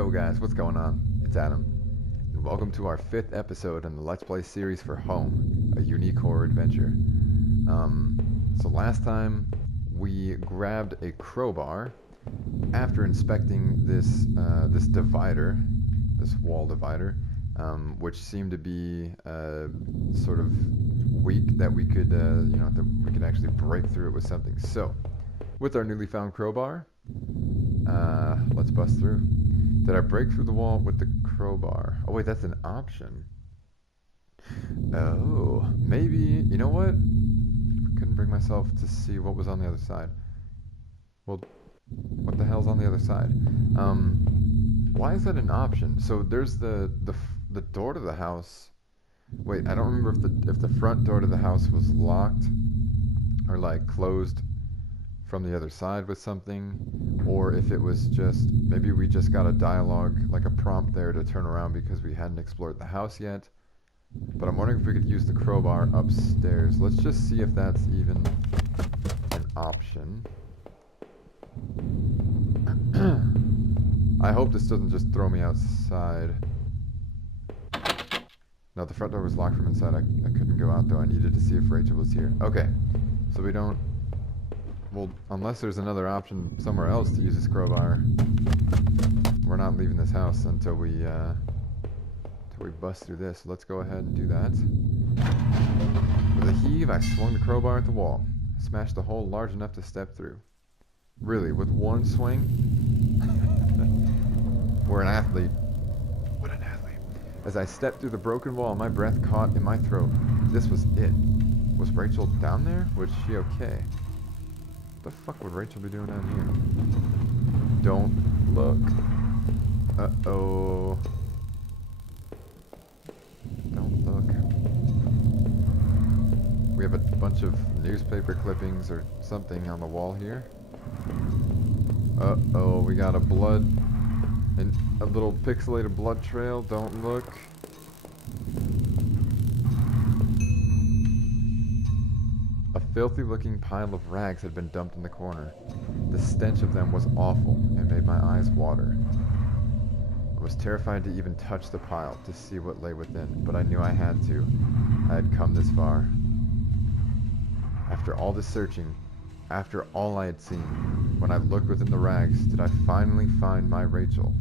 Yo guys, what's going on? It's Adam, and welcome to our 5th episode in the Let's Play series for Home, a unique horror adventure. So last time we grabbed a crowbar after inspecting this divider, this wall divider, which seemed to be sort of weak that we could, that we could actually break through it with something. So, with our newly found crowbar, let's bust through. Did I break through the wall with the crowbar? Oh wait, that's an option. Oh, maybe, you know what? Couldn't bring myself to see what was on the other side. Well, what the hell's on the other side? Why is that an option? So there's the door to the house. Wait, I don't remember if the front door to the house was locked or like closed from the other side with something, or if it was just, maybe we just got a dialogue, like a prompt there to turn around because we hadn't explored the house yet. But I'm wondering if we could use the crowbar upstairs. Let's just see if that's even an option. I hope this doesn't just throw me outside. No, the front door was locked from inside. I couldn't go out though. I needed to see if Rachel was here. Okay, so we don't... Well, unless there's another option somewhere else to use this crowbar, we're not leaving this house until we bust through this. So let's go ahead and do that. With a heave, I swung the crowbar at the wall. I smashed the hole large enough to step through. Really, with one swing? We're an athlete. What an athlete. As I stepped through the broken wall, my breath caught in my throat. This was it. Was Rachel down there? Was she okay? What the fuck would Rachel be doing down here? Don't look. Uh-oh. Don't look. We have a bunch of newspaper clippings or something on the wall here. Uh-oh, we got a little pixelated blood trail. Don't look. A filthy-looking pile of rags had been dumped in the corner. The stench of them was awful and made my eyes water. I was terrified to even touch the pile to see what lay within, but I knew I had to. I had come this far. After all this searching, after all I had seen, when I looked within the rags, did I finally find my Rachel?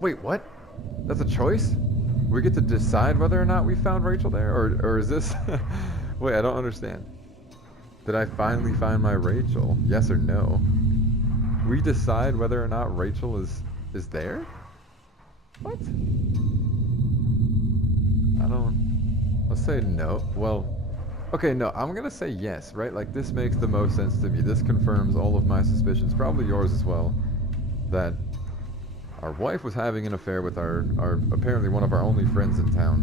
Wait, what? That's a choice? We get to decide whether or not we found Rachel there? Or is this... Wait, I don't understand. Did I finally find my Rachel? Yes or no? We decide whether or not Rachel is there? What? I don't... Let's say no. Well, okay, no, I'm gonna say yes, right? Like, this makes the most sense to me. This confirms all of my suspicions, probably yours as well, that our wife was having an affair with our apparently one of our only friends in town,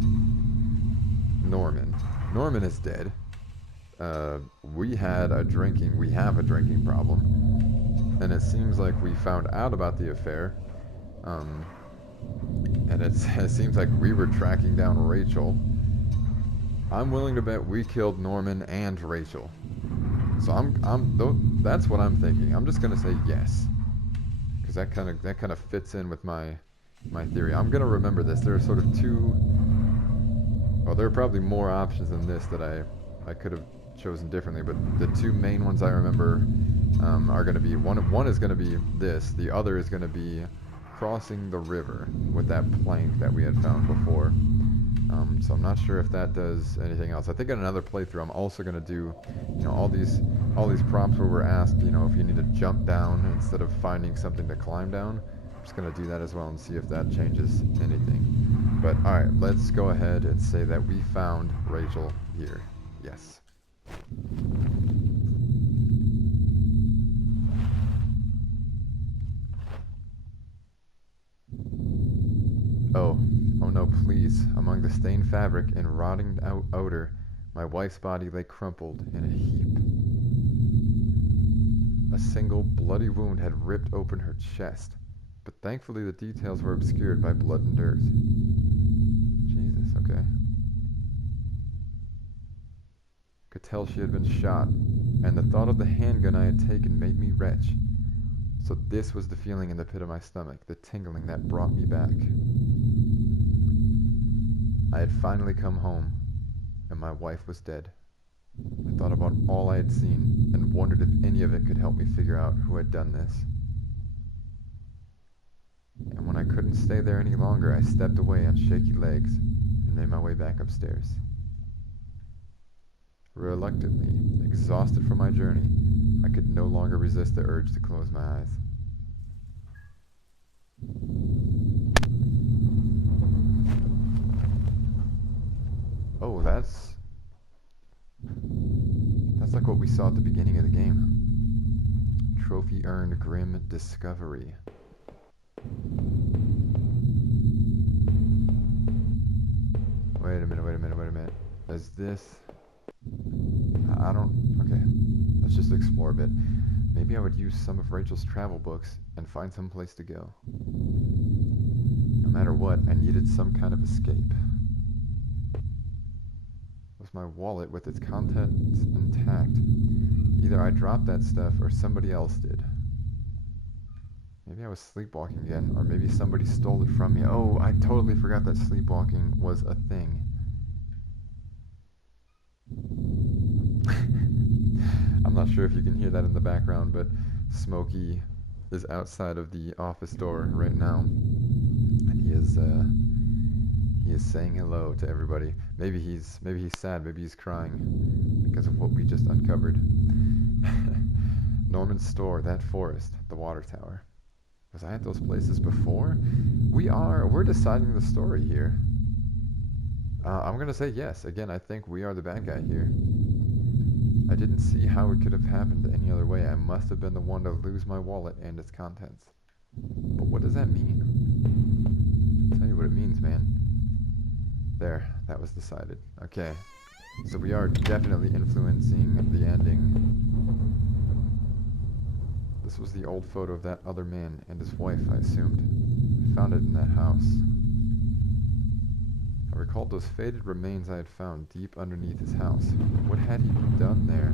Norman. Norman is dead. We have a drinking problem, and it seems like we found out about the affair, and it seems like we were tracking down Rachel. I'm willing to bet we killed Norman and Rachel. So that's what I'm thinking. I'm just gonna say yes, because that kind of fits in with my theory. I'm gonna remember this. There are sort of two. Well, there are probably more options than this that I could have chosen differently, but the two main ones I remember are gonna be one is gonna be this. The other is gonna be crossing the river with that plank that we had found before. So I'm not sure if that does anything else. I think in another playthrough I'm also going to do, all these prompts where we're asked, if you need to jump down instead of finding something to climb down. I'm just going to do that as well and see if that changes anything. But alright, let's go ahead and say that we found Rachel here. Yes. Oh no, please. Among the stained fabric and rotting odor, my wife's body lay crumpled in a heap. A single bloody wound had ripped open her chest, but thankfully the details were obscured by blood and dirt. Jesus, okay. Could tell she had been shot, and the thought of the handgun I had taken made me retch. So this was the feeling in the pit of my stomach, the tingling that brought me back. I had finally come home, and my wife was dead. I thought about all I had seen, and wondered if any of it could help me figure out who had done this. And when I couldn't stay there any longer, I stepped away on shaky legs and made my way back upstairs. Reluctantly, exhausted from my journey, I could no longer resist the urge to close my eyes. Oh, that's like what we saw at the beginning of the game. Trophy earned, grim discovery. Wait a minute. Is this... Okay. Let's just explore a bit. Maybe I would use some of Rachel's travel books and find some place to go. No matter what, I needed some kind of escape. Was my wallet with its contents intact? Either I dropped that stuff or somebody else did. Maybe I was sleepwalking again, or maybe somebody stole it from me. Oh, I totally forgot that sleepwalking was a thing. I'm not sure if you can hear that in the background, but Smokey is outside of the office door right now, and he is saying hello to everybody. Maybe he's sad, maybe he's crying because of what we just uncovered. Norman's store, that forest, the water tower. Was I at those places before? We're deciding the story here. I'm gonna say yes. Again, I think we are the bad guy here. I didn't see how it could have happened any other way. I must have been the one to lose my wallet and its contents. But what does that mean? I'll tell you what it means, man. There, that was decided. Okay, so we are definitely influencing the ending. This was the old photo of that other man and his wife, I assumed. I found it in that house. I recalled those faded remains I had found deep underneath his house. What had he done there?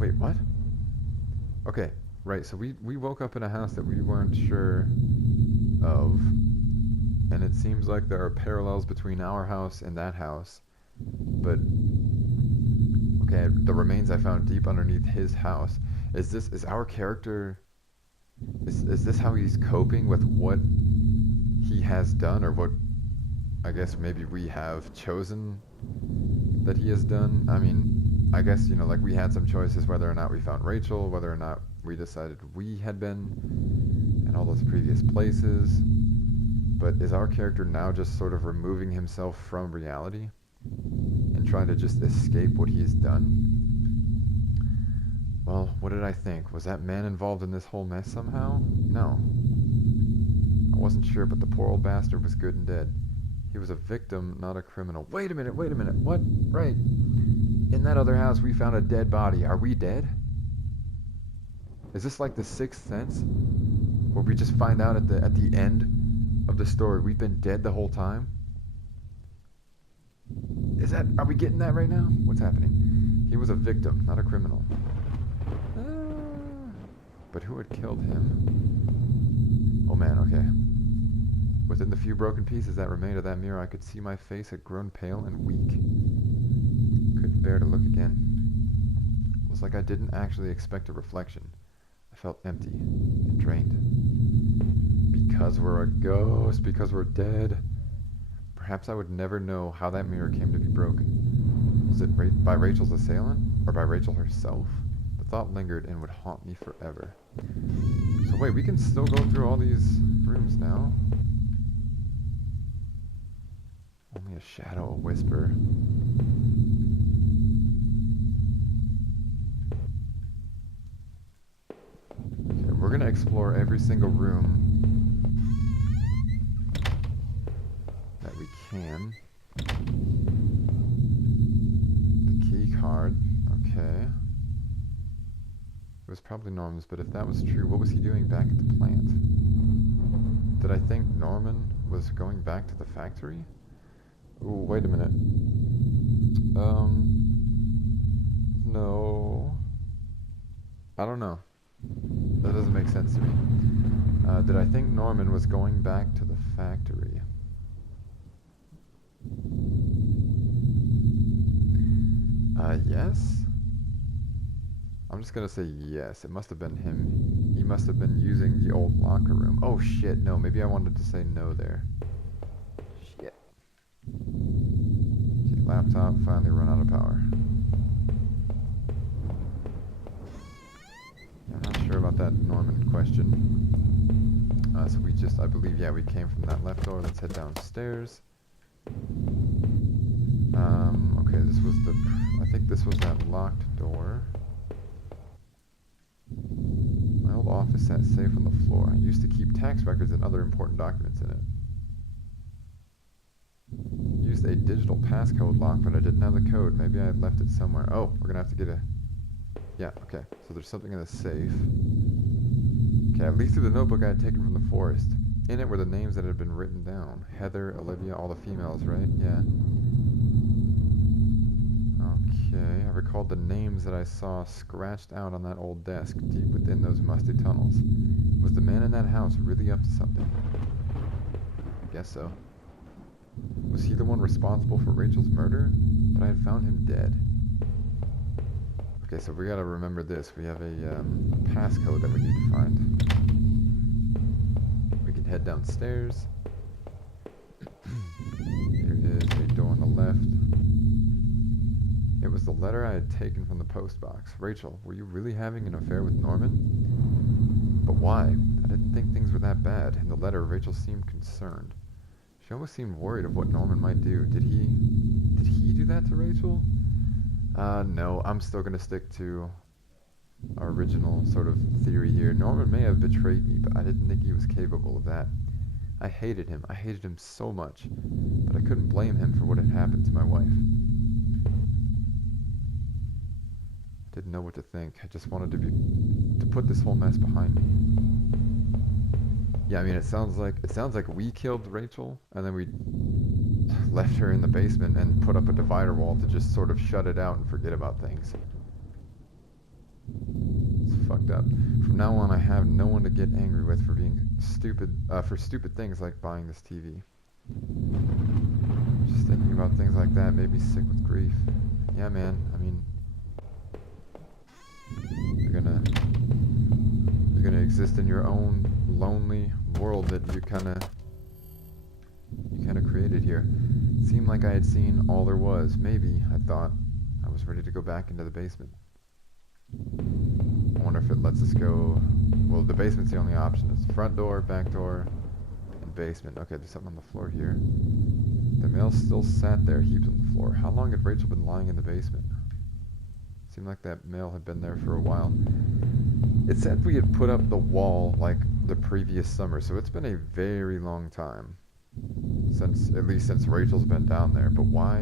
Wait, what? Okay, right, so we woke up in a house that we weren't sure of, and it seems like there are parallels between our house and that house, but okay, the remains I found deep underneath his house. Is our character, is this how he's coping with what he has done, or what I guess maybe we have chosen that he has done? I mean, I guess, you know, like we had some choices whether or not we found Rachel, whether or not we decided we had been in all those previous places. But is our character now just sort of removing himself from reality and trying to just escape what he has done? Well, what did I think? Was that man involved in this whole mess somehow? No. I wasn't sure, but the poor old bastard was good and dead. He was a victim, not a criminal. Wait a minute. What? Right. In that other house, we found a dead body. Are we dead? Is this like the Sixth Sense? Where we just find out at the end of the story we've been dead the whole time? Are we getting that right now? What's happening? He was a victim, not a criminal. But who had killed him? Oh man, okay. Within the few broken pieces that remained of that mirror, I could see my face had grown pale and weak. Couldn't bear to look again. It was like I didn't actually expect a reflection. I felt empty and drained. Because we're a ghost, because we're dead. Perhaps I would never know how that mirror came to be broken. Was it by Rachel's assailant, or by Rachel herself? The thought lingered and would haunt me forever. So wait, we can still go through all these rooms now? Only a shadow, a whisper. Okay, we're gonna explore every single room that we can. The key card, okay. It was probably Norman's, but if that was true, what was he doing back at the plant? Did I think Norman was going back to the factory? Ooh, wait a minute. No. I don't know. That doesn't make sense to me. Did I think Norman was going back to the factory? Yes? I'm just gonna say yes. It must have been him. He must have been using the old locker room. Oh shit, no. Maybe I wanted to say no there. Shit. Okay, laptop finally run out of power. Yeah, I'm not sure about that Norman question. So we just, I believe, yeah, we came from that left door. Let's head downstairs. Okay, this was the, I think this was that locked door. My old office sat safe on the floor. I used to keep tax records and other important documents in it. Used a digital passcode lock, but I didn't have the code. Maybe I had left it somewhere. Oh, we're gonna have to get a, yeah, okay. So there's something in the safe. Okay, I leafed through the notebook I had taken from the forest. In it were the names that had been written down. Heather, Olivia, all the females, right? Yeah. Okay, I recalled the names that I saw scratched out on that old desk, deep within those musty tunnels. Was the man in that house really up to something? I guess so. Was he the one responsible for Rachel's murder? But I had found him dead. Okay, so we gotta remember this. We have a passcode that we need to find. We can head downstairs. Here is a door on the left. It was the letter I had taken from the post box. Rachel, were you really having an affair with Norman? But why? I didn't think things were that bad. In the letter, Rachel seemed concerned. She almost seemed worried of what Norman might do. Did he do that to Rachel? No, I'm still gonna stick to our original sort of theory here. Norman may have betrayed me, but I didn't think he was capable of that. I hated him. I hated him so much, but I couldn't blame him for what had happened to my wife. I didn't know what to think. I just wanted to put this whole mess behind me. Yeah, I mean, it sounds like we killed Rachel, and then we left her in the basement and put up a divider wall to just sort of shut it out and forget about things. It's fucked up. From now on, I have no one to get angry with for being stupid, for stupid things like buying this TV. Just thinking about things like that made me sick with grief. Yeah, man, I mean, you're gonna exist in your own lonely world that you kind of created here. It seemed like I had seen all there was. Maybe, I thought, I was ready to go back into the basement. I wonder if it lets us go. Well, the basement's the only option. It's front door, back door, and basement. Okay, there's something on the floor here. The mail still sat there, heaped on the floor. How long had Rachel been lying in the basement? Seemed like that mail had been there for a while. It said we had put up the wall like the previous summer, so it's been a very long time. At least since Rachel's been down there. But why?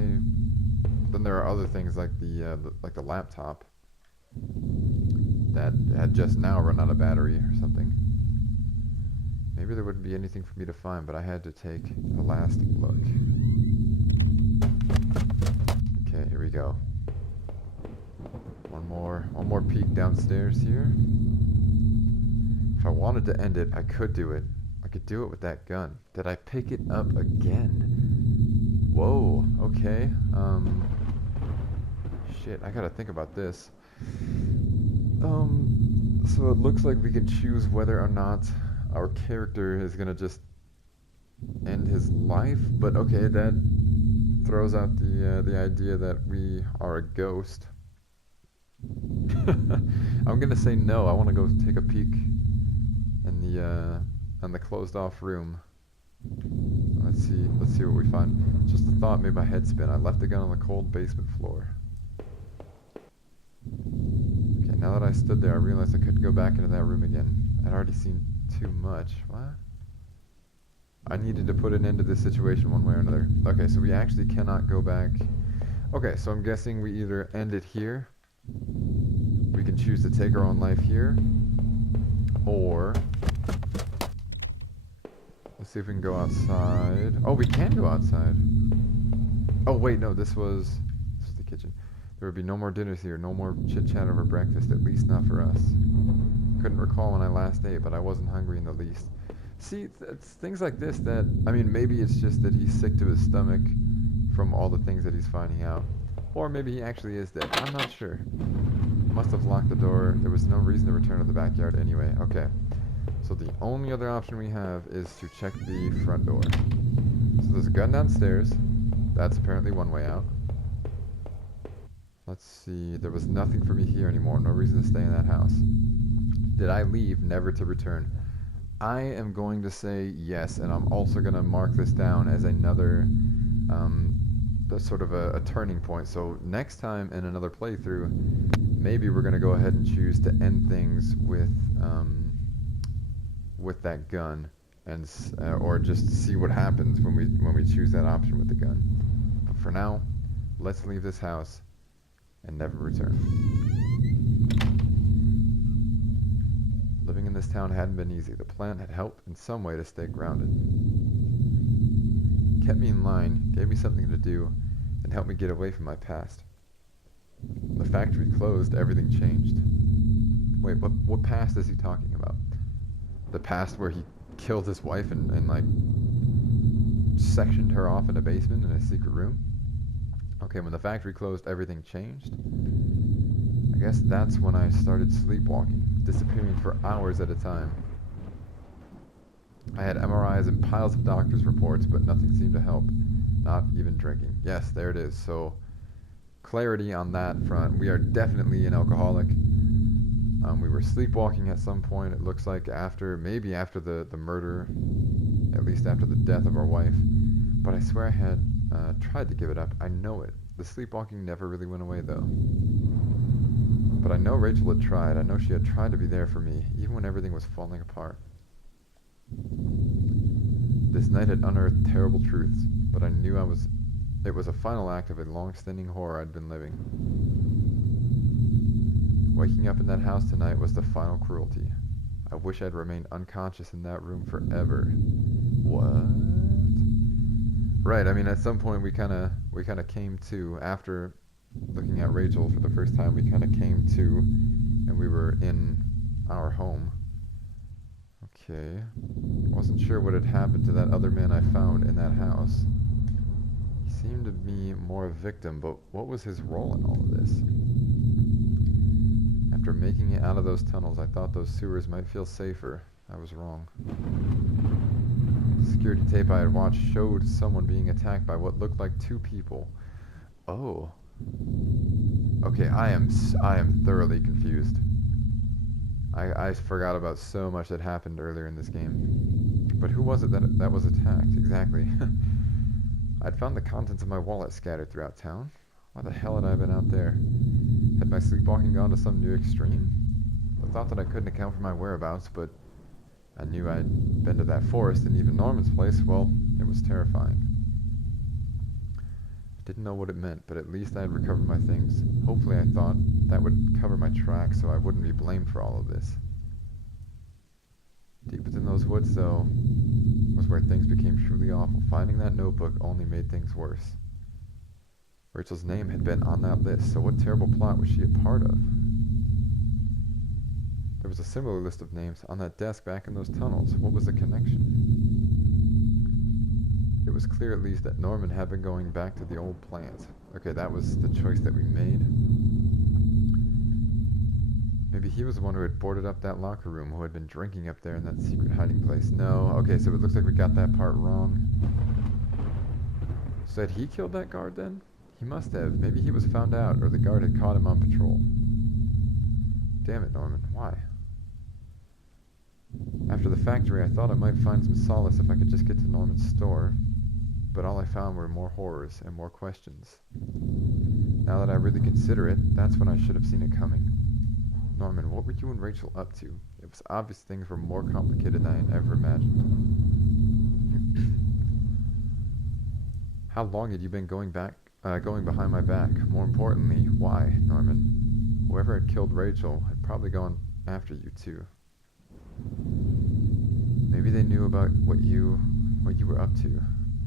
Then there are other things like the laptop that had just now run out of battery or something. Maybe there wouldn't be anything for me to find, but I had to take a last look. Okay, here we go. One more peek downstairs here. If I wanted to end it, I could do it. I could do it with that gun. Did I pick it up again? Whoa, okay. Shit, I gotta think about this. So it looks like we can choose whether or not our character is gonna just end his life, but okay, that throws out the idea that we are a ghost. I'm gonna say no. I want to go take a peek in the closed off room. Let's see what we find. Just the thought made my head spin. I left the gun on the cold basement floor. Okay, now that I stood there, I realized I couldn't go back into that room again. I'd already seen too much. What? I needed to put an end to this situation one way or another. Okay, so we actually cannot go back. Okay, so I'm guessing we either end it here. We can choose to take our own life here. Or let's see if we can go outside. Oh, we can go outside. Oh wait, no, this was the kitchen. There would be no more dinners here, no more chit chat over breakfast, at least not for us. Couldn't recall when I last ate, but I wasn't hungry in the least. See, it's things like this that, I mean, maybe it's just that he's sick to his stomach from all the things that he's finding out. Or maybe he actually is dead. I'm not sure. Must have locked the door. There was no reason to return to the backyard anyway. Okay. So the only other option we have is to check the front door. So there's a gun downstairs. That's apparently one way out. Let's see. There was nothing for me here anymore. No reason to stay in that house. Did I leave, never to return? I am going to say yes, and I'm also going to mark this down as another sort of a turning point. So next time in another playthrough, maybe we're going to go ahead and choose to end things with that gun, and or just see what happens when we choose that option with the gun. But for now, let's leave this house and never return. Living in this town hadn't been easy. The plant had helped in some way to stay grounded. It kept me in line, gave me something to do, and helped me get away from my past. When the factory closed, everything changed. Wait, what past is he talking about? The past where he killed his wife and like sectioned her off in a basement in a secret room? Okay, when the factory closed, everything changed. I guess that's when I started sleepwalking, disappearing for hours at a time. I had MRIs and piles of doctor's reports, but nothing seemed to help, not even drinking. Yes, there it is. So, clarity on that front. We are definitely an alcoholic. We were sleepwalking at some point, it looks like maybe after the murder, at least after the death of our wife. But I swear I had tried to give it up. I know it. The sleepwalking never really went away, though. But I know Rachel had tried. I know she had tried to be there for me, even when everything was falling apart. This night had unearthed terrible truths, but I knew it was a final act of a long-standing horror I'd been living. Waking up in that house tonight was the final cruelty. I wish I'd remained unconscious in that room forever. What? Right, I mean, at some point we kind of came to, after looking at Rachel for the first time, we kind of came to, and we were in our home. Okay. Wasn't sure what had happened to that other man I found in that house. He seemed to be more a victim, but what was his role in all of this? After making it out of those tunnels, I thought those sewers might feel safer. I was wrong. The security tape I had watched showed someone being attacked by what looked like two people. Oh. Okay, I am thoroughly confused. I forgot about so much that happened earlier in this game. But who was it that was attacked, exactly? I'd found the contents of my wallet scattered throughout town. Why the hell had I been out there? Had my sleepwalking gone to some new extreme? I thought that I couldn't account for my whereabouts, but I knew I'd been to that forest, and even Norman's place, well, it was terrifying. I didn't know what it meant, but at least I had recovered my things. Hopefully, I thought that would cover my tracks so I wouldn't be blamed for all of this. Deep within those woods, though, was where things became truly awful. Finding that notebook only made things worse. Rachel's name had been on that list, so what terrible plot was she a part of? There was a similar list of names on that desk back in those tunnels. What was the connection? It was clear at least that Norman had been going back to the old plant. Okay, that was the choice that we made. Maybe he was the one who had boarded up that locker room, who had been drinking up there in that secret hiding place. No, okay, so it looks like we got that part wrong. So had he killed that guard then? He must have. Maybe he was found out, or the guard had caught him on patrol. Damn it, Norman. Why? After the factory, I thought I might find some solace if I could just get to Norman's store, but all I found were more horrors and more questions. Now that I really consider it, that's when I should have seen it coming. Norman, what were you and Rachel up to? It was obvious things were more complicated than I had ever imagined. How long had you been going behind my back? More importantly, why, Norman? Whoever had killed Rachel had probably gone after you too. Maybe they knew about what you were up to.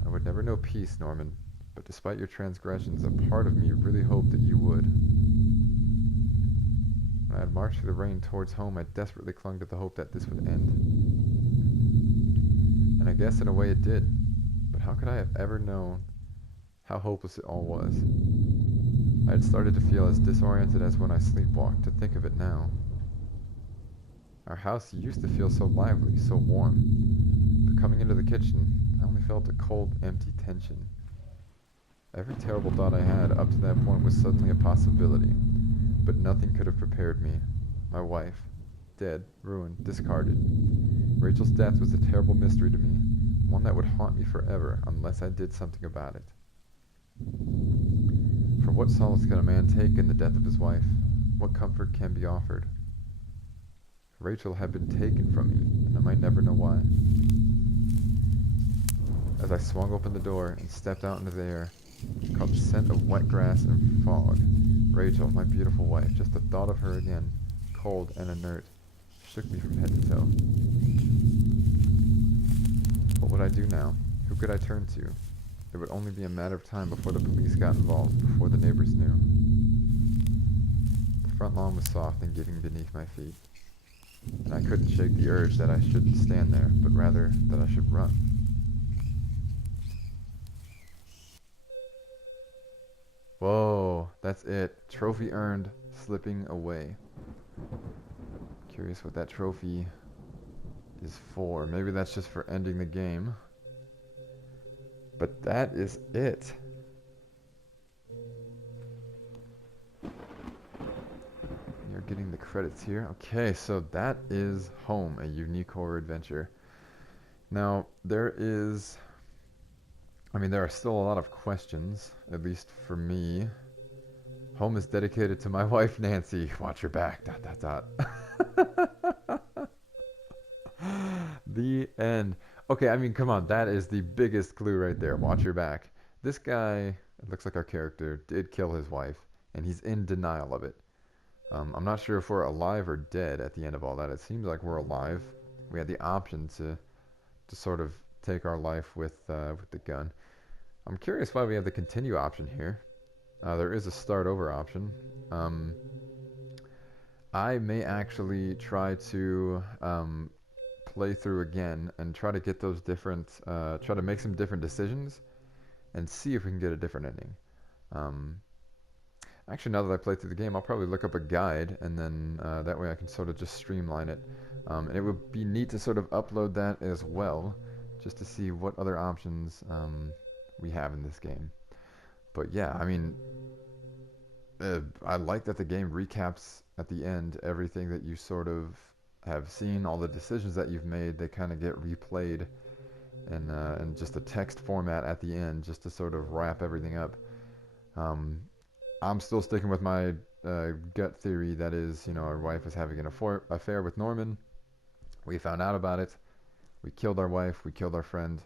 I would never know peace, Norman, but despite your transgressions, a part of me really hoped that you would. When I had marched through the rain towards home, I desperately clung to the hope that this would end. And I guess in a way it did. But how could I have ever known how hopeless it all was? I had started to feel as disoriented as when I sleepwalked, to think of it now. Our house used to feel so lively, so warm. But coming into the kitchen, I only felt a cold, empty tension. Every terrible thought I had up to that point was suddenly a possibility, but nothing could have prepared me. My wife, dead, ruined, discarded. Rachel's death was a terrible mystery to me, one that would haunt me forever unless I did something about it. For what solace can a man take in the death of his wife? What comfort can be offered? Rachel had been taken from me, and I might never know why. As I swung open the door and stepped out into the air, I caught the scent of wet grass and fog. Rachel, my beautiful wife, just the thought of her again, cold and inert, shook me from head to toe. What would I do now? Who could I turn to? It would only be a matter of time before the police got involved, before the neighbors knew. The front lawn was soft and giving beneath my feet, and I couldn't shake the urge that I shouldn't stand there, but rather that I should run. Whoa, that's it. Trophy earned, slipping away. Curious what that trophy is for. Maybe that's just for ending the game. But that is it. You're getting the credits here. Okay, so that is Home, a unique horror adventure. Now, there are still a lot of questions, at least for me. Home is dedicated to my wife, Nancy. Watch your back, ... The end. Okay, come on, that is the biggest clue right there. Watch your back. This guy, it looks like our character, did kill his wife, and he's in denial of it. I'm not sure if we're alive or dead at the end of all that. It seems like we're alive. We had the option to sort of take our life with the gun. I'm curious why we have the continue option here. There is a start over option. I may actually try to play through again and try to get those different, try to make some different decisions and see if we can get a different ending. Actually, now that I play through the game, I'll probably look up a guide, and then that way I can sort of just streamline it. And it would be neat to sort of upload that as well, just to see what other options we have in this game. But yeah, I like that the game recaps at the end everything that you sort of have seen, all the decisions that you've made. They kind of get replayed in just a text format at the end, just to sort of wrap everything up. I'm still sticking with my gut theory, that is, our wife is having an affair with Norman. We found out about it. We killed our wife. We killed our friend.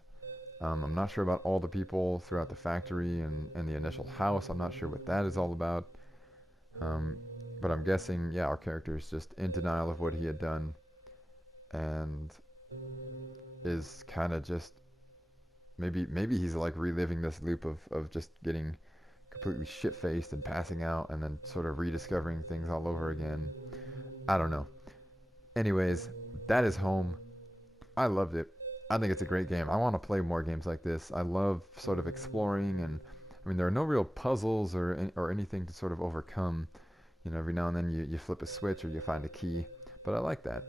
I'm not sure about all the people throughout the factory and the initial house. I'm not sure what that is all about. But I'm guessing, yeah, our character is just in denial of what he had done and is kind of just, maybe he's like reliving this loop of just getting completely shit-faced and passing out and then sort of rediscovering things all over again. I don't know. Anyways, that is Home. I loved it. I think it's a great game. I want to play more games like this. I love sort of exploring, and there are no real puzzles or anything to sort of overcome. Every now and then you flip a switch or you find a key, but I like that.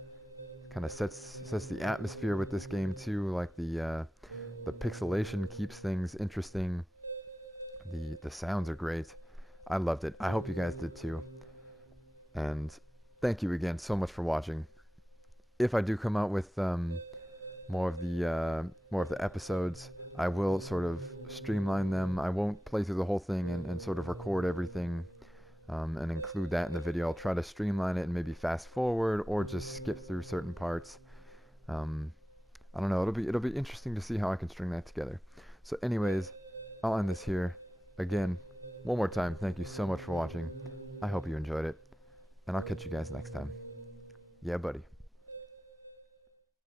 Kind of sets the atmosphere with this game too. Like the pixelation keeps things interesting. The sounds are great. I loved it. I hope you guys did too. And thank you again so much for watching. If I do come out with more of the episodes, I will sort of streamline them. I won't play through the whole thing and sort of record everything and include that in the video. I'll try to streamline it and maybe fast forward or just skip through certain parts. I don't know. It'll be interesting to see how I can string that together. So anyways, I'll end this here. Again, one more time, thank you so much for watching. I hope you enjoyed it, and I'll catch you guys next time. Yeah, buddy.